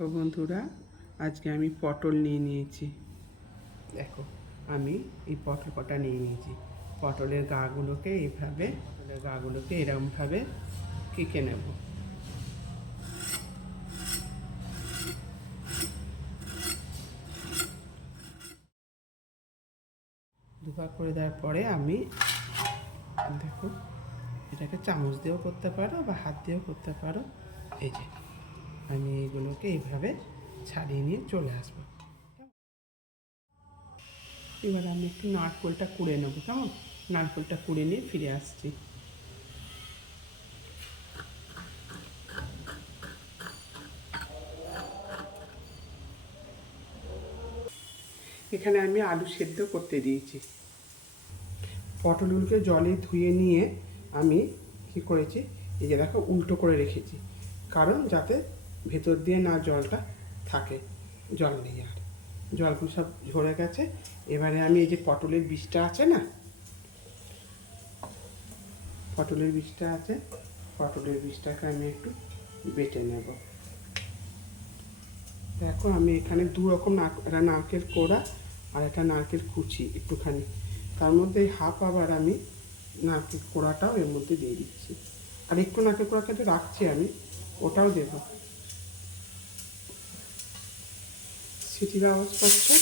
দেখো বন্ধুরা, আজকে আমি পটল নিয়ে নিয়েছি। দেখো, আমি এই পটল কটা নিয়ে নিয়েছি। পটলের গাগুলোকে এইভাবে, পটলের গাগুলোকে এরকমভাবে কেটে নেব। দুভাগ করে দেওয়ার পরে আমি, দেখো, এটাকে চামচ দিয়েও করতে পারো বা হাত দিয়েও করতে পারো। এই যে আমি এইগুলোকে এইভাবে ছাড়িয়ে নিয়ে চলে আসব। এবার আমি একটু নারকোলটা কুড়ে নেব, কেমন? নারকোলটা কুড়ে নিয়ে ফিরে আসছি। এখানে আমি আলু সেদ্ধ করতে দিয়েছি। পটলগুলোকে জলে ধুয়ে নিয়ে আমি কি করেছি, এই যে দেখো, উল্টো করে রেখেছি। কারণ যাতে ভেতর দিয়ে না জলটা থাকে। জল নেই আর। জলগুলো সব ঝরে গেছে। এবারে আমি এই যে পটলের বীজটা আছে না? পটলের বীজটা আছে। পটলের বীজটাকে আমি একটু বেটে নেব। দেখো, আমি এখানে দু রকম একটা নারকেল কোড়া আর একটা নারকেল কুচি একটুখানি। তার মধ্যে হাফ আবার আমি নারকেল কোড়াটাও এর মধ্যে দিয়ে দিচ্ছি। আর একটু নারকেল কোড়া কিন্তু রাখছি আমি, ওটাও দেব। সিটির আওয়াজ পাচ্ছে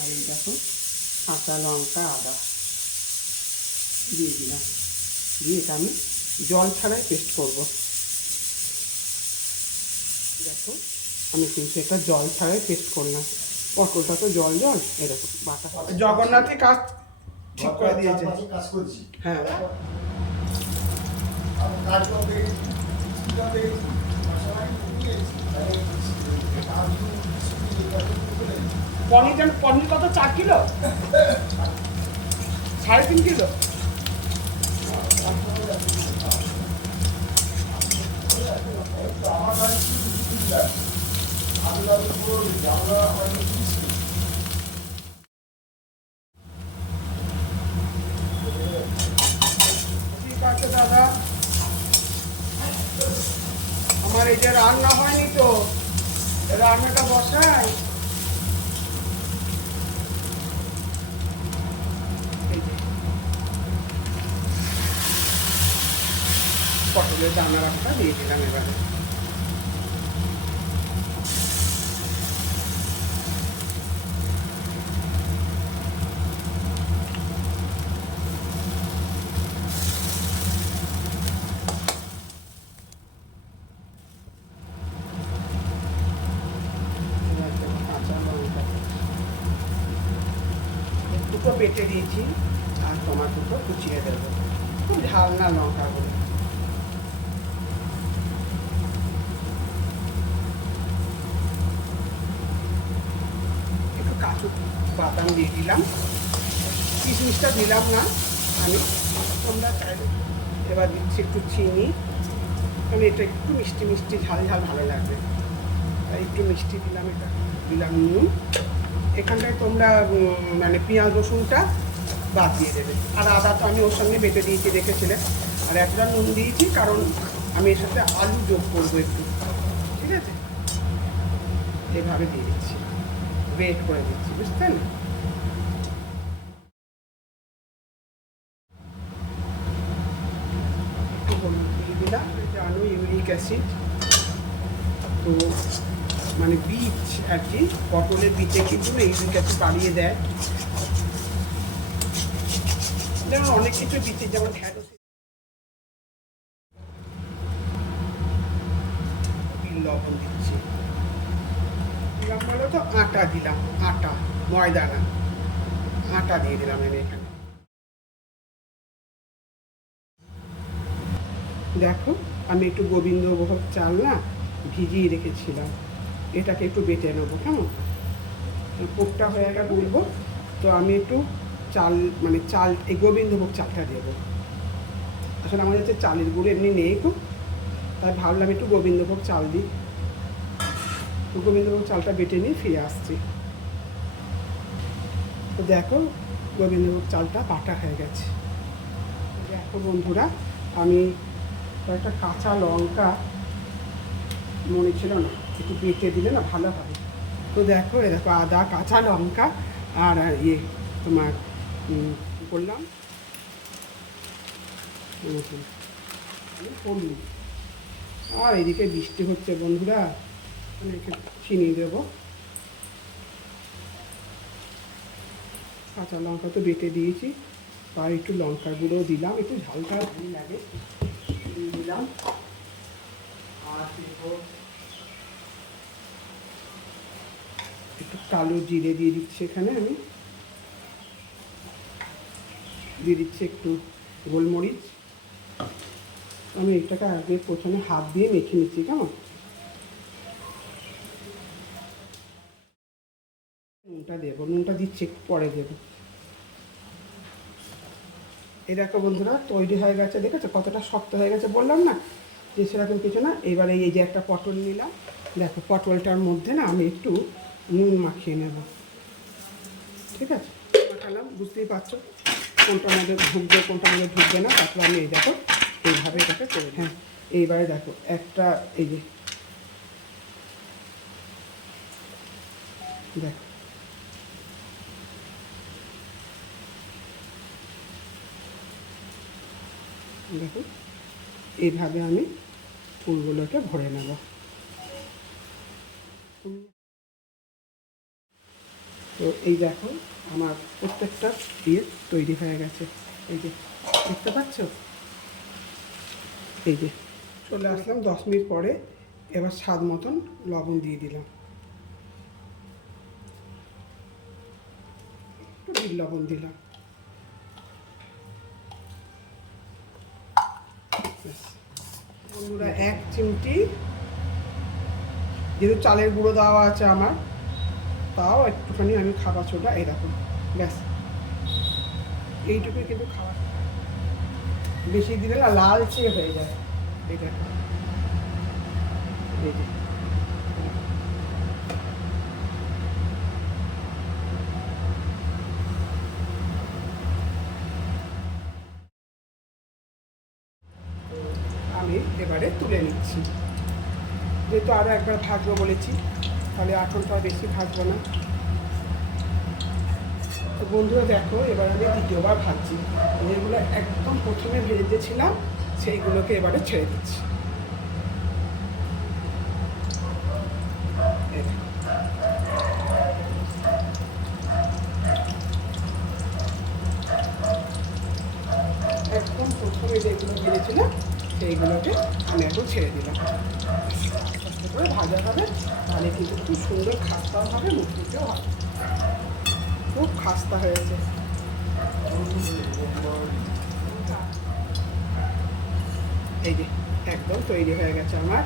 আর এই দেখো কাঁচা লঙ্কা আদা। দিয়ে দিলাম। দিয়ে এটা আমি জল ছাড়াই পেস্ট করব। দেখো আমি কিন্তু এটা জল ছাড়াই পেস্ট করলাম। পটলটা তো জল জল এরকম বাটা। জগন্নাথের কাজ ঠিক করে দিয়েছে। কাজ করছি। হ্যাঁ আমি কাজ করতে কীভাবে পনির পনির কত? চার কিলো? সাড়ে তিন কিলো? ঠিক আছে দাদা। এই যে রান্না হয়নি তো রান্নাটা বসাই। পটলের দানা রাখটা দিয়ে দিলাম এবারে এবার। বেটে দিয়েছি, আর তোমার দুটো কুচিয়ে দেবো। ঝাল না লঙ্কাগুলো একটু কাঁচু বাদাম দিয়ে দিলাম। কিশমিশটা দিলাম না, আমি তোমরা এবার দিচ্ছি একটু চিনি, কারণ এটা একটু মিষ্টি মিষ্টি, ঝাল ঝাল ভালো লাগবে। তাই একটু মিষ্টি দিলাম এটা, দিলাম নুন। এখানটায় তোমরা মানে পেঁয়াজ, রসুনটা বাদ দিয়ে দেবে। আর আদা তো আমি ওর সঙ্গে বেটে দিয়েছি, রেখেছিলে। আর এতটা নুন দিয়েছি, কারণ আমি এর সাথে আলু যোগ করব একটু। ঠিক আছে? এভাবে দিয়ে দিচ্ছি। ওয়েট করে দিচ্ছি, বুঝতে না একটু হলুদ দিয়ে দিলাম জানো ইউরিক অ্যাসিড। তো মানে বীজ আর কি, পটলের বীজে কিন্তু ইউরিক অ্যাসিড বাড়িয়ে দেয়। যেমন অনেক কিছু বীজে যেমন ঢ্যাঁড়স লবণ দিচ্ছি। বলো তো আটা দিলাম, আটা ময়দা না আটা দিয়ে দিলাম আমি এখানে। দেখো, আমি একটু গোবিন্দভোগ চাল না ভিজিয়ে রেখেছিলাম। এটাকে একটু বেটে নেব, কেমন? পোকটা হয়ে গেল বলব তো আমি একটু চাল মানে চাল, এই গোবিন্দভোগ চালটা দেবো। আসলে আমাদের হচ্ছে চালের গুঁড়ো এমনি নেই খুব তাই ভাবলাম একটু গোবিন্দভোগ চাল দিই। তো গোবিন্দভোগ চালটা বেটে নিয়ে ফিরে আসছি। তো দেখো, গোবিন্দভোগ চালটা বাটা হয়ে গেছে। দেখো বন্ধুরা, আমি কয়েকটা কাঁচা লঙ্কা, মনে ছিল না। একটু বেটে দিলে না ভালো হবে। তো দেখো, এ দেখো আদা, কাঁচা লঙ্কা আর ইয়ে তোমার করলাম হলুদ আর এদিকে বৃষ্টি হচ্ছে বন্ধুরা মানে চিনি দেবো। কাঁচা লঙ্কা তো বেটে দিয়েছি, আর একটু লঙ্কার গুঁড়ো দিলাম। একটু ঝালটা ভালো লাগে দিলাম। আর একটু কালো জিরে দিয়ে দিচ্ছি এখানে আমি। দিয়ে দিচ্ছি একটু গোলমরিচ। আমি এটাকে আগে প্রথমে হাত দিয়ে মেখে নিচ্ছি, কেমন? নুনটা দেবো, নুনটা দিচ্ছি, একটু পরে দেবো। এই দেখো বন্ধুরা, তৈরি হয়ে গেছে, দেখেছ? কতটা শক্ত হয়ে গেছে, বললাম না? যে সেরকম কিছু না। এবারে এই যে একটা পটল নিলাম। দেখো, পটলটার মধ্যে না আমি একটু নুন মাখিয়ে নেব। ঠিক আছে? মাখালাম, বুঝতেই পারছ? কোনটার মধ্যে ঢুকবে কোনটা মধ্যে ঢুকবে না, তারপর আমি এই দেখো, এইভাবে এটাকে করে হ্যাঁ এইবারে দেখো, একটা এই যে, দেখো। দেখুন এইভাবে আমি ফুলগুলোকে ভরে নেব। তো এই দেখো, আমার প্রত্যেকটা দিয়ে তৈরি হয়ে গেছে। এই যে, দেখতে পাচ্ছ? এই যে, চলে আসলাম দশ মিনিট পরে, এবার স্বাদ মতন লবণ দিয়ে দিলাম। একটু লবণ দিলাম। এক চিমটি, যেহেতু চালের গুঁড়ো দেওয়া আছে আমার তাও একটুখানি আমি খাবার ছোটা, এই দেখো, ব্যাস। এইটুকুই কিন্তু খাবার বেশি দিলে না লালচে হয়ে যায়। দেখো। আমি এবারে তুলে নিচ্ছি। যেহেতু আরও একবার ভাজবো বলেছি। তাহলে তো বেশি ভাজবো না। তো বন্ধুরা দেখো, এবার আমি দ্বিতীয়বার ভাজছি। যেগুলো একদম প্রথমে ভেজেছিলাম সেইগুলোকে এবারে ছেড়ে দিচ্ছি। একদম প্রথমে যেগুলো ভেজেছিলাম, সেইগুলোকে আমি এখন ছেড়ে দিলাম। আস্তে করে ভাজা হবে। তাহলে কিন্তু খুব সুন্দর খাস্তাও হবে মুখটিতেও হবে। খুব খাস্তা হয়েছে। এই যে, একদম তৈরি হয়ে গেছে আমার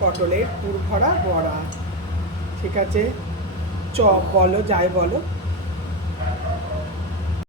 পটলের পুর ভরা বড়া। ঠিক আছে? চপ বলো, যাই বলো।